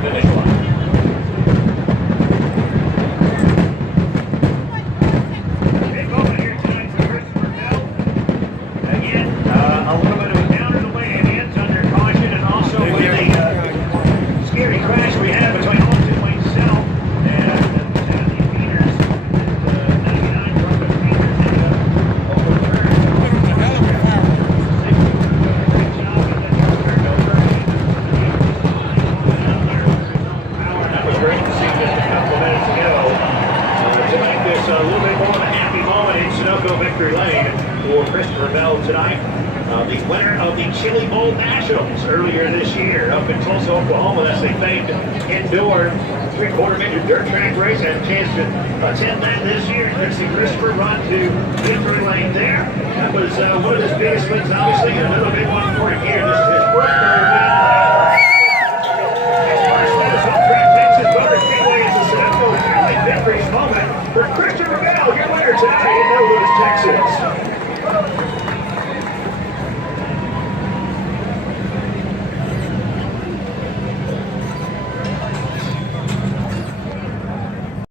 finish line. Big moment here tonight for Christopher Bell. Again, a little bit of a downer to weigh in under caution, and also with the scary crash we had between Austin Wayne South and Sandy Peters. 99 from the Peters ended up overturned. Great job in that turned over. That was great to see just a couple of minutes ago. Tonight, there's a little bit more of a happy moment in Sunoco Victory Lane for Christopher Bell tonight. The winner of the Chili Bowl Nationals earlier this year up in Tulsa, Oklahoma. That's a famed indoor three-quarter meter dirt track race. Had a chance to attend that this year. Let's see Christopher run to Victory Lane there. That was one of his biggest wins, obviously, and another big one for him here. This is his first career win